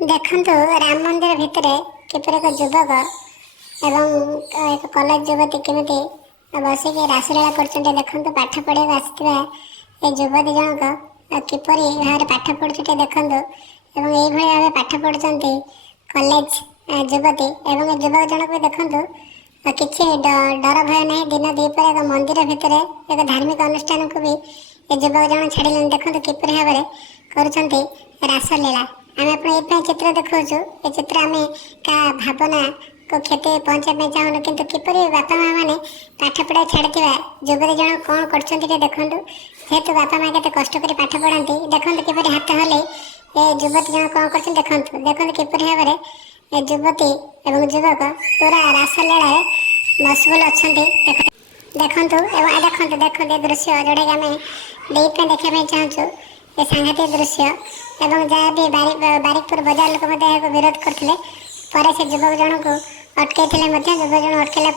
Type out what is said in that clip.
ଦେଖନ୍ତୁ ରାମ ମନ୍ଦିର ଭିତରେ କିପରି ଏକ ଯୁବକ ଏବଂ ଏକ କଲେଜ ଯୁବତୀ କେମିତି ବସିକି ରାସଲୀଳା କରୁଛନ୍ତି। ଦେଖନ୍ତୁ ପାଠ ପଢ଼ିବାକୁ ଆସିଥିବା ଏ ଯୁବତୀ ଜଣକ କିପରି ଭାବରେ ପାଠ ପଢ଼ୁଛନ୍ତି ଦେଖନ୍ତୁ। ଏବଂ ଏଇଭଳି ଭାବେ ପାଠ ପଢ଼ୁଛନ୍ତି କଲେଜ ଯୁବତୀ। ଏବଂ ଏ ଯୁବକ ଜଣକ ବି ଦେଖନ୍ତୁ କିଛି ଡର ଭୟ ନାହିଁ। ଦିନ ଦ୍ୱିପହରେ ଏକ ମନ୍ଦିର ଭିତରେ ଏକ ଧାର୍ମିକ ଅନୁଷ୍ଠାନକୁ ବି ଏ ଯୁବକ ଜଣ ଛାଡ଼ିଲେଣି। ଦେଖନ୍ତୁ କିପରି ଭାବରେ କରୁଛନ୍ତି ରାସଲୀଳା। ଆମେ ଆପଣ ଏଇଥିପାଇଁ ଚିତ୍ର ଦେଖାଉଛୁ, ଏ ଚିତ୍ର ଆମେ କାହା ଭାବନାକୁ କ୍ଷତି ପହଞ୍ଚାଇବା ପାଇଁ ଚାହୁଁନୁ। କିନ୍ତୁ କିପରି ବାପା ମାଆ ମାନେ ପାଠ ପଢ଼ା ଛାଡ଼ିଥିବା ଯୁବତୀ ଜଣ କ'ଣ କରୁଛନ୍ତି ଟିକେ ଦେଖନ୍ତୁ। ଯେହେତୁ ବାପା ମାଆ କେତେ କଷ୍ଟ କରି ପାଠ ପଢ଼ାନ୍ତି, ଦେଖନ୍ତୁ କିପରି ହାତ ହଲେଇ ଏ ଯୁବତୀ ଜଣ କ'ଣ କରୁଛନ୍ତି ଦେଖନ୍ତୁ। ଦେଖନ୍ତୁ କିପରି ଭାବରେ ଏ ଯୁବତୀ ଏବଂ ଯୁବକ ପୁରା ରାସଲୀଳାରେ ମସଗୁଲ ଅଛନ୍ତି। ଦେଖନ୍ତୁ ଏବଂ ଦେଖନ୍ତୁ ଏ ଦୃଶ୍ୟ ଯେଉଁଟାକି ଆମେ ପାଇଁ ଦେଖିବା ପାଇଁ ଚାହୁଁଛୁ। ଏ ସାଂଘାତିକ ଦୃଶ୍ୟ ଏବଂ ଯାହା ବି ବାରିକପୁର ବଜାର ଲୋକ ମଧ୍ୟ ଏହାକୁ ବିରୋଧ କରିଥିଲେ। ପରେ ସେ ଯୁବକ ଜଣକୁ ଅଟକାଇଥିଲେ ମଧ୍ୟ। ଯୁବକ ଜଣ ଅଟକାଇଲା